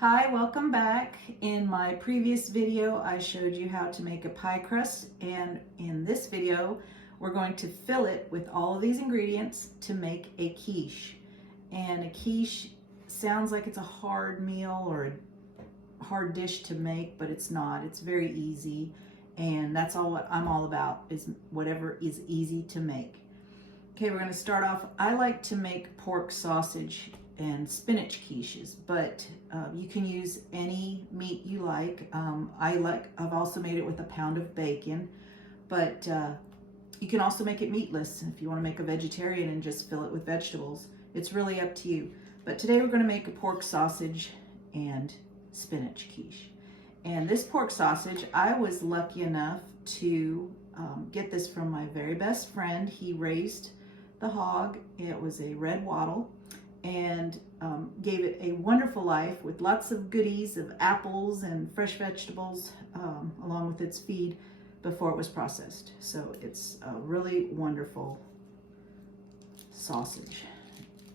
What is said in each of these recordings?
Hi, welcome back. In my previous video, I showed you how to make a pie crust, and in this video, we're going to fill it with all of these ingredients to make a quiche. And a quiche sounds like it's a hard meal or a hard dish to make, but it's not. It's very easy, and that's all what I'm all about, is whatever is easy to make. Okay, we're going to start off. I like to make pork sausage and spinach quiches, but you can use any meat you like. I've also made it with a pound of bacon, but you can also make it meatless if you want to make a vegetarian and just fill it with vegetables. It's really up to you. But today we're going to make a pork sausage and spinach quiche. And this pork sausage, I was lucky enough to get this from my very best friend. He raised the hog. It was a red wattle, and gave it a wonderful life with lots of goodies of apples and fresh vegetables along with its feed before it was processed. So it's a really wonderful sausage.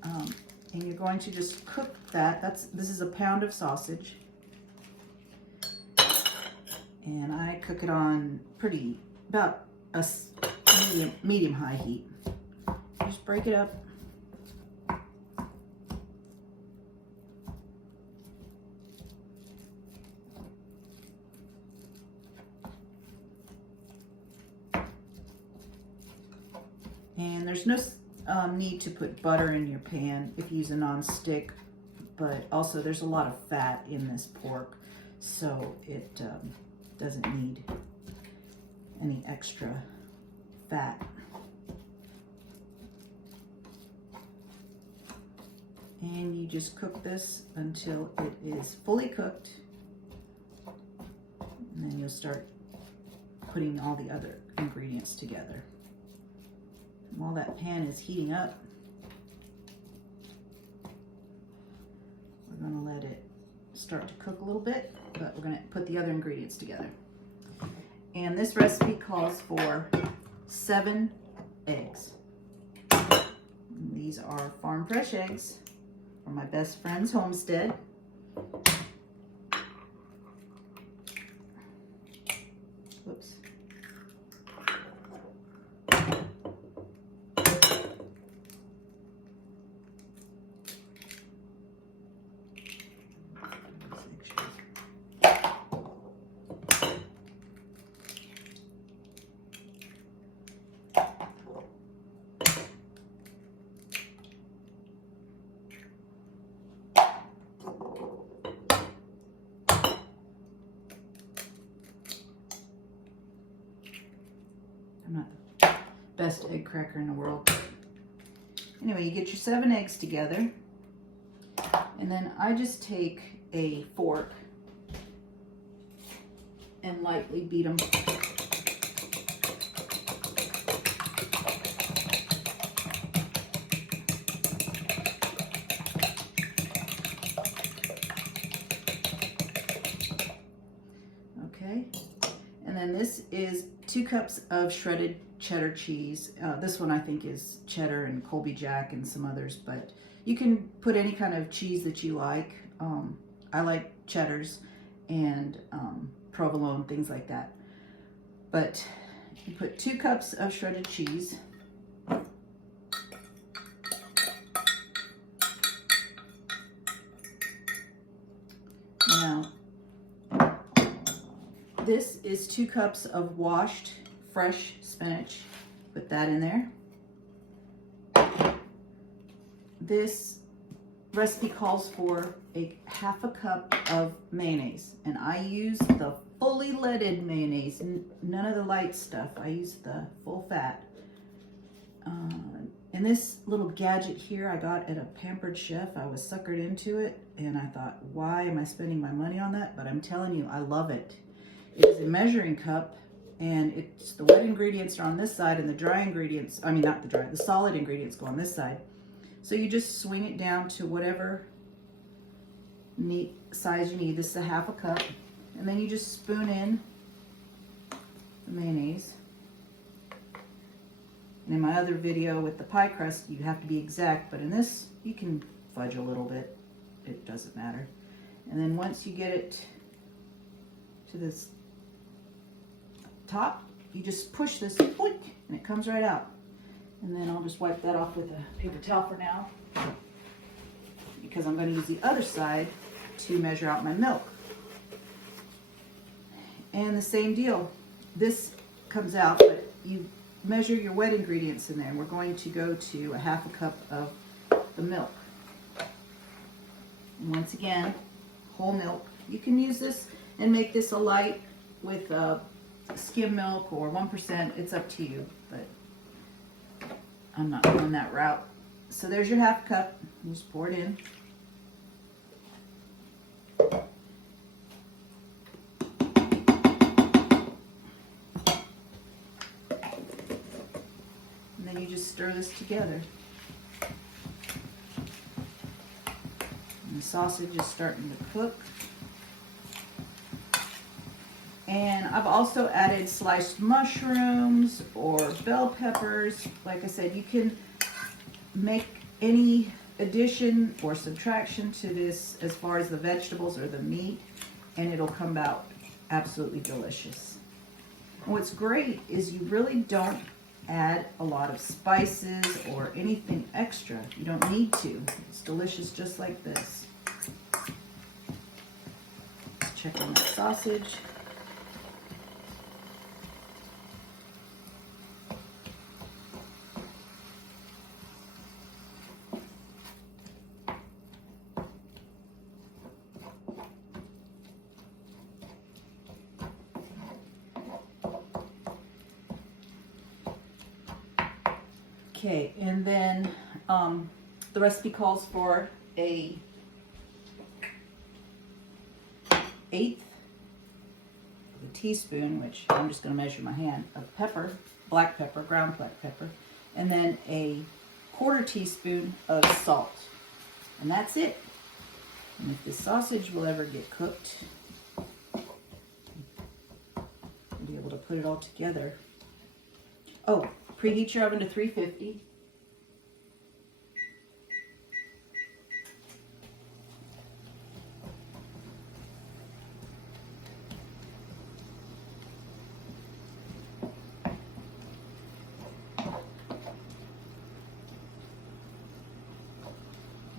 And you're going to just cook that. This is a pound of sausage. And I cook it on about a medium high heat. Just break it up. And there's no need to put butter in your pan if you use a non-stick, but also there's a lot of fat in this pork, so it doesn't need any extra fat. And you just cook this until it is fully cooked, and then you'll start putting all the other ingredients together. While that pan is heating up, we're going to let it start to cook a little bit, but we're going to put the other ingredients together. And this recipe calls for 7 eggs. And these are farm fresh eggs from my best friend's homestead. Whoops. I'm not the best egg cracker in the world. Anyway, you get your 7 eggs together, and then I just take a fork and lightly beat them. Okay, and then this is 2 cups of shredded cheddar cheese. This one I think is cheddar and Colby Jack and some others, but you can put any kind of cheese that you like. I like cheddars and provolone, things like that. But you put 2 cups of shredded cheese. Now, this is 2 cups of washed fresh spinach. Put that in there. This recipe calls for a half a cup of mayonnaise, and I use the fully leaded mayonnaise, none of the light stuff. I use the full fat. And this little gadget here I got at a Pampered Chef. I was suckered into it, and I thought, why am I spending my money on that? But I'm telling you, I love it. It is a measuring cup, and it's the wet ingredients are on this side, and the dry ingredients, I mean not the dry, the solid ingredients go on this side. So you just swing it down to whatever size you need. This is a half a cup, and then you just spoon in the mayonnaise. And in my other video with the pie crust, you have to be exact, but in this, you can fudge a little bit. It doesn't matter. And then once you get it to this top, you just push this, and it comes right out. And then I'll just wipe that off with a paper towel for now, because I'm going to use the other side to measure out my milk. And the same deal. This comes out, but you measure your wet ingredients in there. And we're going to go to a 1/2 cup of the milk. And once again, whole milk. You can use this and make this a light with skim milk or 1%. It's up to you, but I'm not going that route. So there's your 1/2 cup. You just pour it in. And then you just stir this together. And the sausage is starting to cook. And I've also added sliced mushrooms or bell peppers. Like I said, you can make any addition or subtraction to this as far as the vegetables or the meat, and it'll come out absolutely delicious. And what's great is you really don't add a lot of spices or anything extra. You don't need to. It's delicious just like this. Let's check on that sausage. Okay, and then the recipe calls for a 1/8 of a teaspoon, which I'm just going to measure my hand, of pepper, black pepper, ground black pepper, and then a 1/4 teaspoon of salt. And that's it. And if this sausage will ever get cooked, I'll be able to put it all together. Oh, preheat your oven to 350.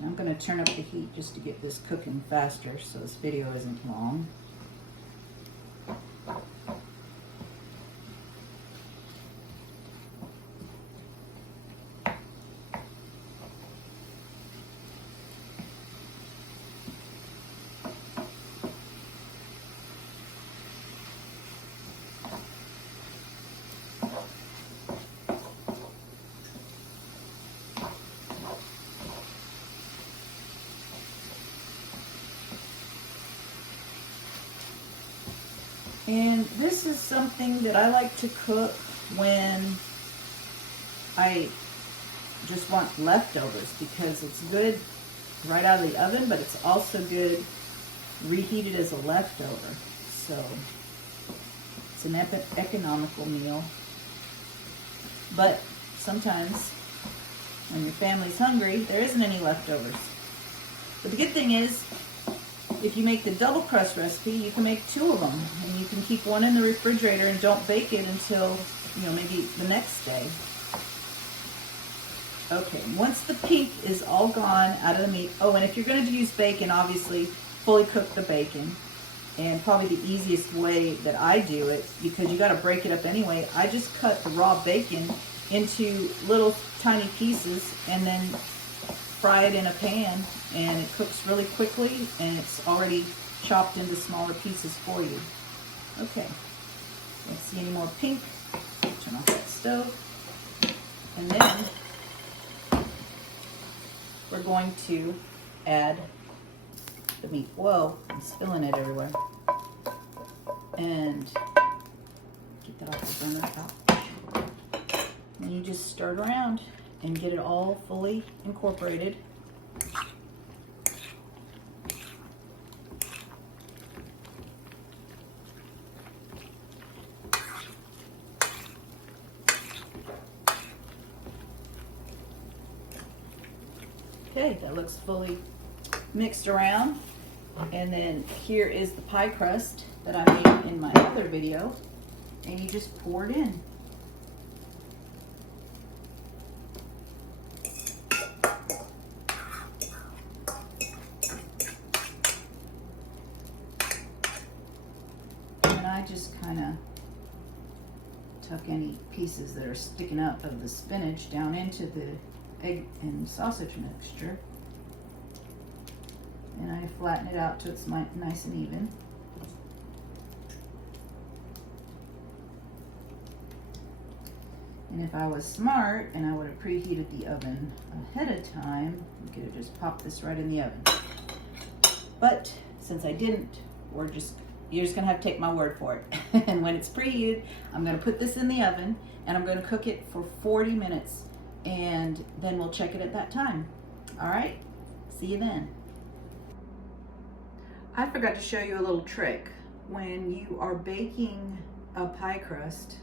I'm going to turn up the heat just to get this cooking faster so this video isn't long. And this is something that I like to cook when I just want leftovers, because it's good right out of the oven, but it's also good reheated as a leftover. So it's an economical meal. But sometimes when your family's hungry, there isn't any leftovers. But the good thing is, if you make the double crust recipe, you can make 2 of them, and you can keep one in the refrigerator and don't bake it until, maybe the next day. Okay, once the pink is all gone out of the meat, and if you're going to use bacon, obviously fully cook the bacon. And probably the easiest way that I do it, because you got to break it up anyway, I just cut the raw bacon into little tiny pieces and then fry it in a pan, and it cooks really quickly, and it's already chopped into smaller pieces for you. Okay, don't see any more pink. Turn off that stove. And then we're going to add the meat. Whoa, I'm spilling it everywhere. And get that off the burner top. And you just stir it around and get it all fully incorporated. Okay, that looks fully mixed around. And then here is the pie crust that I made in my other video, and you just pour it in. And I just kind of tuck any pieces that are sticking up of the spinach down into the egg and sausage mixture. And I flatten it out till it's nice and even. And if I was smart and I would have preheated the oven ahead of time, we could have just popped this right in the oven. But since I didn't, you're just gonna have to take my word for it. And when it's preheated, I'm gonna put this in the oven and I'm gonna cook it for 40 minutes, and then we'll check it at that time. All right, see you then. I forgot to show you a little trick. When you are baking a pie crust,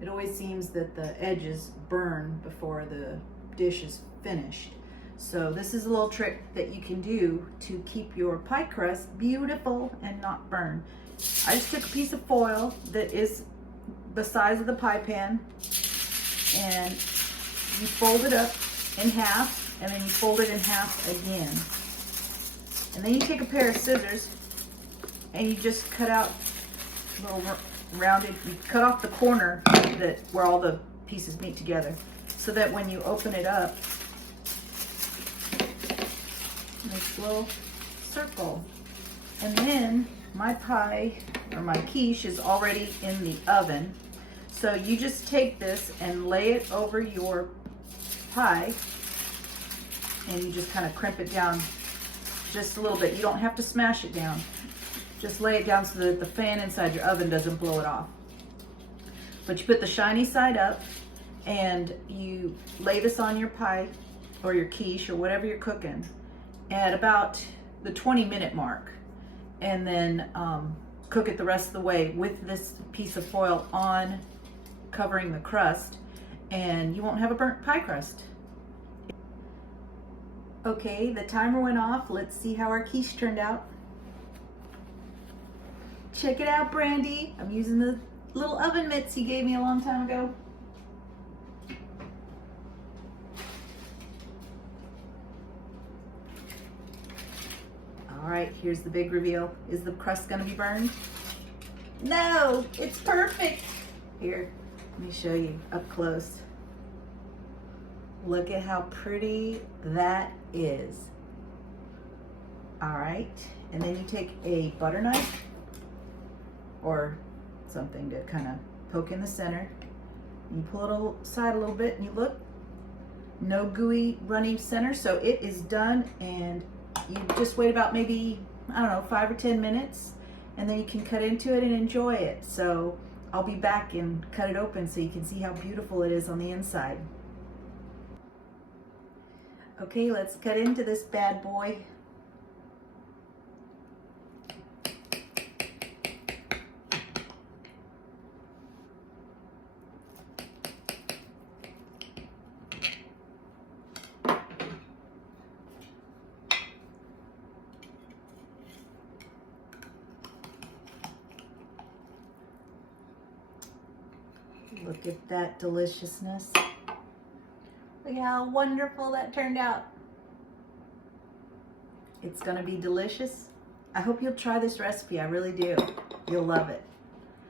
it always seems that the edges burn before the dish is finished. So this is a little trick that you can do to keep your pie crust beautiful and not burn. I just took a piece of foil that is the size of the pie pan, and you fold it up in half, and then you fold it in half again. And then you take a pair of scissors and you just cut out little rounded, you cut off the corner where all the pieces meet together, so that when you open it up, it makes a little circle. And then my pie, or my quiche, is already in the oven. So you just take this and lay it over your pie, and you just kind of crimp it down just a little bit. You don't have to smash it down. Just lay it down so that the fan inside your oven doesn't blow it off. But you put the shiny side up, and you lay this on your pie or your quiche or whatever you're cooking at about the 20-minute mark, and then cook it the rest of the way with this piece of foil on, covering the crust, and you won't have a burnt pie crust. Okay, the timer went off. Let's see how our quiche turned out. Check it out, Brandy. I'm using the little oven mitts you gave me a long time ago. All right, here's the big reveal. Is the crust gonna be burned? No, it's perfect. Here, let me show you up close. Look at how pretty that is. All right, and then you take a butter knife or something to kind of poke in the center. You pull it aside a little bit, and you look, no gooey runny center, so it is done. And you just wait about maybe, I don't know, 5 or 10 minutes, and then you can cut into it and enjoy it. So I'll be back and cut it open so you can see how beautiful it is on the inside. Okay, let's cut into this bad boy. Look at that deliciousness. Look how wonderful that turned out. It's gonna be delicious. I hope you'll try this recipe. I really do. You'll love it.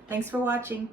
Thanks for watching.